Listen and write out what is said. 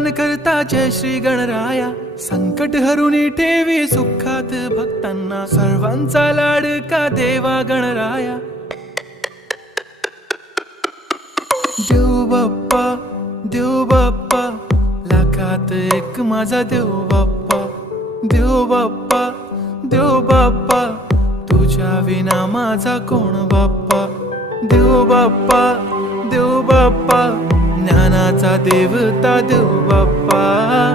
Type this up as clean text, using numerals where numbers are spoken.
पालन करता जय श्री गणराया, संकट हरुनी ठेवी सुखात भक्तांना, सर्वांचा लाडका देवा गणराया. देव बाप्पा, देव बाप्पा, लाखात एक माझा देव बाप्पा. देव बाप्पा, देव बाप्पा, तुझ्या विना माझा कोण बाप्पा. देव बाप्पा, देव बाप्पा, ज्ञानाचा देवता देव बाप्पा.